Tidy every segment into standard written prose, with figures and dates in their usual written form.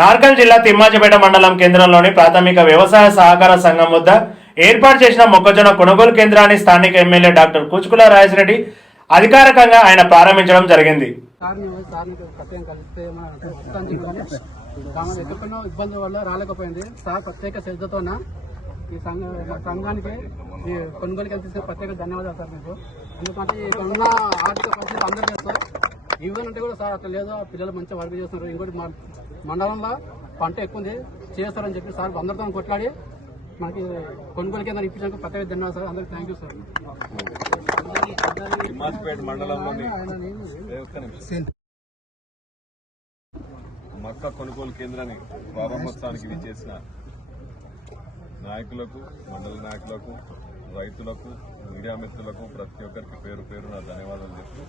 నార్కల్ జిల్లా తిమ్మాజిపేట మండలం కేంద్రంలోని ప్రాథమిక వ్యవసాయ సహకార సంఘం వద్ద ఏర్పాటు చేసిన మొక్కజొన్న కొనుగోలు కేంద్రాన్ని స్థానిక ఎమ్మెల్యే డాక్టర్ కూచుకుల రాజరెడ్డి అధికారికంగా ఆయన ప్రారంభించడం జరిగింది. ఇబ్బంది వల్ల రాలేకపోయింది సార్ ప్రత్యేక శ్రద్ధతో ఈ సంఘానికి ఈ కొనుగోలు కల్పిస్తే ప్రత్యేక ధన్యవాదాలు సార్ మీకు. ఎందుకంటే ఉన్న ఆర్థిక పరిస్థితులు అందరూ చేస్తారు ఈవెన్ అంటే కూడా సార్ అట్లా లేదు పిల్లలు మంచిగా వర్క్ చేస్తున్నారు. ఇంకోటి మండలంలో పంట ఎక్కువ ఉంది చేస్తారని చెప్పి సార్ అందరితో కొట్లాడి మనకి కొనుగోలు కేంద్రం ఇప్పించడానికి ప్రత్యేక ధన్యవాదాలు సార్. అందరికి థ్యాంక్ యూ సార్. మక్క కొనుగోలు కేంద్రాన్ని ప్రారంభోత్సవానికి విచ్చేసిన నాయకులకు, మండల నాయకులకు, రైతులకు, మీడియా మిత్రులకు ప్రతి ఒక్కరికి పేరు పేరు నా ధన్యవాదాలు చెప్తూ,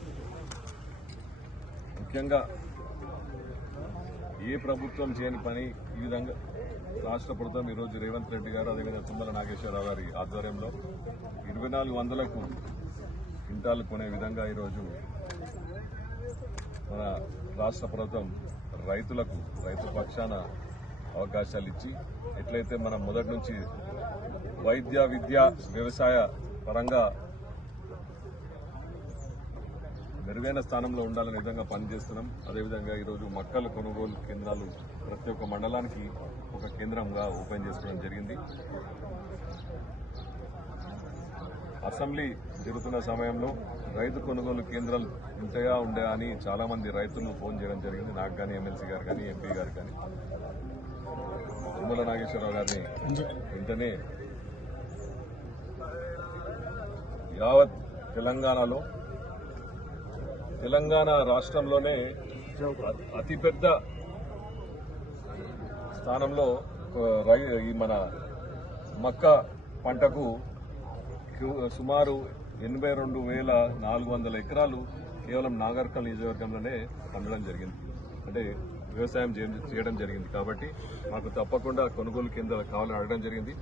ముఖ్యంగా ఏ ప్రభుత్వం చేయని పని ఈ విధంగా రాష్ట్ర ప్రభుత్వం ఈరోజు రేవంత్ రెడ్డి గారు అదేవిధంగా తుమ్మల నాగేశ్వరరావు గారి ఆధ్వర్యంలో 2400కు క్వింటాలు కొనే విధంగా ఈరోజు మన రాష్ట్ర ప్రభుత్వం రైతులకు రైతు పక్షాన అవకాశాలు ఇచ్చి ఎట్లయితే మనం మొదటి నుంచి వైద్య, విద్య, వ్యవసాయ పరంగా మెరుగైన స్థానంలో ఉండాలనే విధంగా పనిచేస్తున్నాం. అదేవిధంగా ఈరోజు మక్కల కొనుగోలు కేంద్రాలు ప్రతి ఒక్క మండలానికి ఒక కేంద్రంగా ఓపెన్ చేసుకోవడం జరిగింది. అసెంబ్లీ జరుగుతున్న సమయంలో రైతు కొనుగోలు కేంద్రాలు ఉంటాయా అని చాలా మంది రైతులు ఫోన్ చేయడం జరిగింది. నాకు కానీ, ఎమ్మెల్సీ గారు కానీ, ఎంపీ గారు కానీ, తుమ్మల నాగేశ్వరరావు గారిని వెంటనే యావత్ తెలంగాణ రాష్ట్రంలోనే అతిపెద్ద స్థానంలో ఈ మన మక్క పంటకు సుమారు 82,400 ఎకరాలు కేవలం నాగర్కల్ నియోజకవర్గంలోనే పండడం జరిగింది, అంటే వ్యవసాయం చేయడం జరిగింది. కాబట్టి మాకు తప్పకుండా కొనుగోలు కేంద్రాలు కావాలని అడగడం జరిగింది.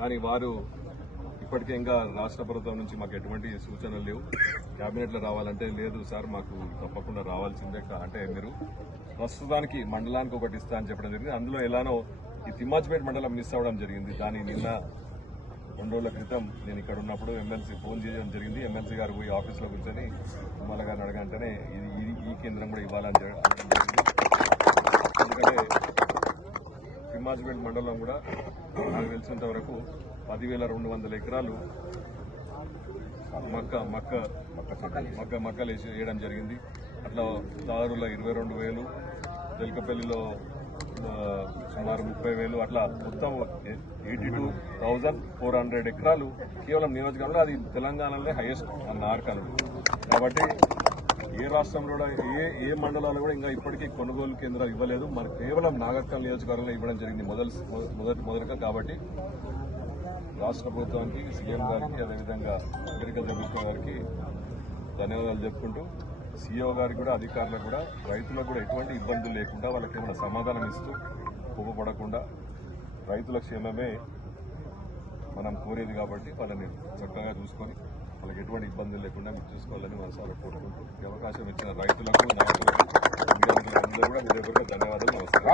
కానీ వారు ఇప్పటికే ఇంకా రాష్ట్ర ప్రభుత్వం నుంచి మాకు ఎటువంటి సూచనలు లేవు. క్యాబినెట్లో రావాలంటే లేదు సార్ మాకు తప్పకుండా రావాల్సిందే, అంటే మీరు ప్రస్తుతానికి మండలానికి ఒకటి ఇస్తా అని చెప్పడం జరిగింది. అందులో ఎలానో ఈ తిమ్మాజిపేట మండలం మిస్ అవ్వడం జరిగింది. దాని నిన్న 2 రోజుల క్రితం నేను ఇక్కడ ఉన్నప్పుడు ఎమ్మెల్సీ ఫోన్ చేయడం జరిగింది. ఎమ్మెల్సీ గారు పోయి ఆఫీస్లో కూర్చొని తుమ్మల గారిని అడగంటేనే ఈ కేంద్రం కూడా ఇవ్వాలని చెప్పడం జరిగింది. ఎందుకంటే తిమ్మాజిపేట మండలం కూడా నాకు తెలిసినంత వరకు 10,200 ఎకరాలు మక్కలు వేయడం జరిగింది. అట్లా దారులో 22,000, తెలకపల్లిలో సుమారు 30,000, అట్లా మొత్తం 82,400 ఎకరాలు కేవలం నియోజకవర్గంలో. అది తెలంగాణలో హైయెస్ట్ నార్కల్. కాబట్టి ఏ రాష్ట్రంలో కూడా ఏ మండలాల్లో కూడా ఇంకా ఇప్పటికీ కొనుగోలు కేంద్రాలు ఇవ్వలేదు. మరి కేవలం నాగర్కల్ నియోజకవర్గంలో ఇవ్వడం జరిగింది మొదటిగా. కాబట్టి రాష్ట్ర ప్రభుత్వానికి, సీఎం గారికి, అదేవిధంగా అగ్రికల్చర్ మినిస్టర్ గారికి ధన్యవాదాలు చెప్పుకుంటూ, సీఓ గారికి కూడా, అధికారులకు కూడా, రైతులకు కూడా ఎటువంటి ఇబ్బందులు లేకుండా వాళ్ళకి ఏమైనా సమాధానం ఇస్తూ కోపపడకుండా రైతుల క్షేమమే మనం కోరేది. కాబట్టి వాళ్ళని చక్కగా చూసుకొని వాళ్ళకి ఎటువంటి ఇబ్బందులు లేకుండా మీరు చూసుకోవాలని మనసారా కోరుకుంటూ ఈ అవకాశం ఇచ్చిన రైతులకు, నాయకులకు, అందరూ కూడా హృదయపూర్వక ధన్యవాదాలు. నమస్కారం.